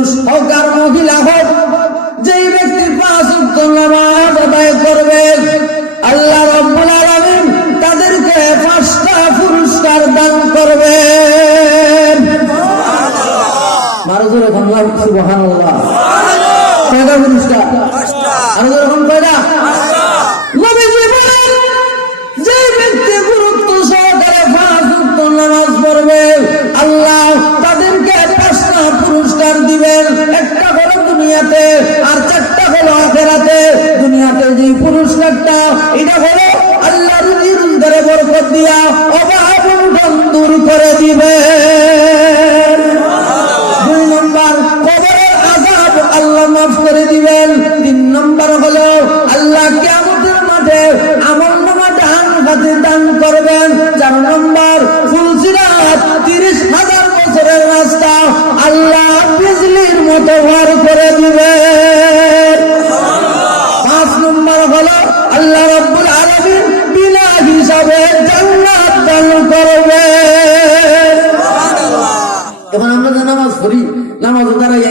পুরুষ হোক আর মহিলা হোক, যেই ব্যক্তি 5 ওয়াক্ত নামাজ আদায় করবে আল্লাহ রাব্বুল আলামিন তাদেরকে 5টা পুরস্কার দান করবেন। আরো জোরে আল্লাহু সুবহানাল্লাহ। কয়টা পুরস্কার? 5টা। আরো জোরে কয়টা? 5টা। নবীজি বলেন, যে ব্যক্তি গুরুত্ব সহকারে 5 ওয়াক্ত নামাজ পড়বে আল্লাহ তাদেরকে 5টা পুরস্কার দিবেন। একটা হলো দুনিয়াতে আর 4টা হলো আখিরাতে। দুনিয়াতে যে পুরস্কারটা এটা হলো আল্লাহ রুজি রোজগারে বরকত দিয়া অভাব অনটন দূর করে দিবে।